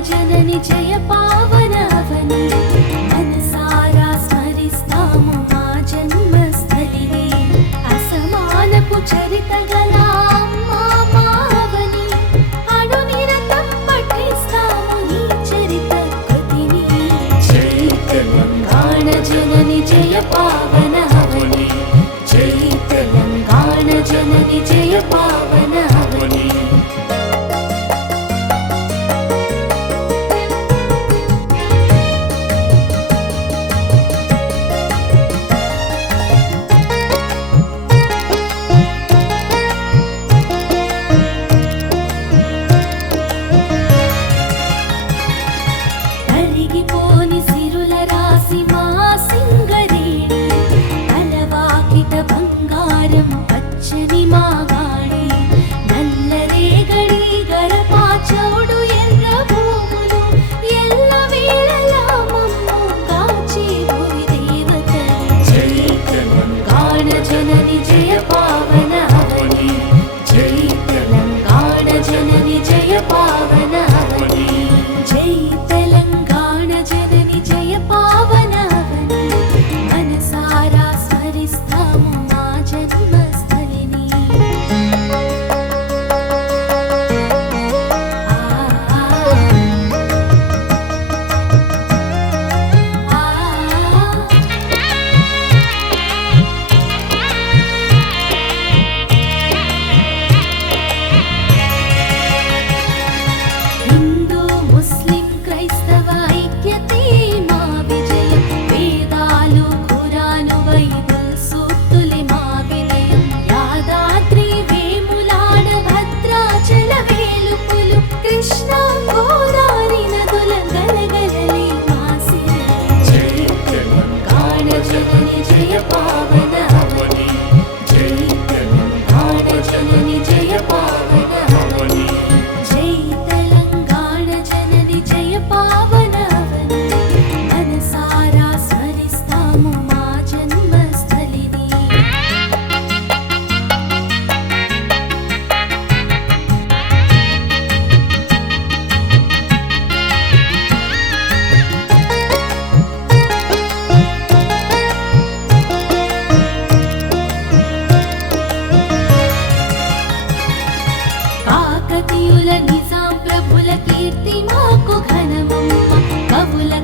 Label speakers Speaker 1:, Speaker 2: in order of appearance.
Speaker 1: జయ పావనవని మనసారా స్మరిస్తాము మా జన్మస్థలిని అసమానపు చరిత గల జనని జయ పావనవని జై తెలంగాణ జనని జయ పావన செய்ய பாவம் భారతీయుల నిజాం ప్రభుల కీర్తి మాకు ఘనమమ్మ కవుల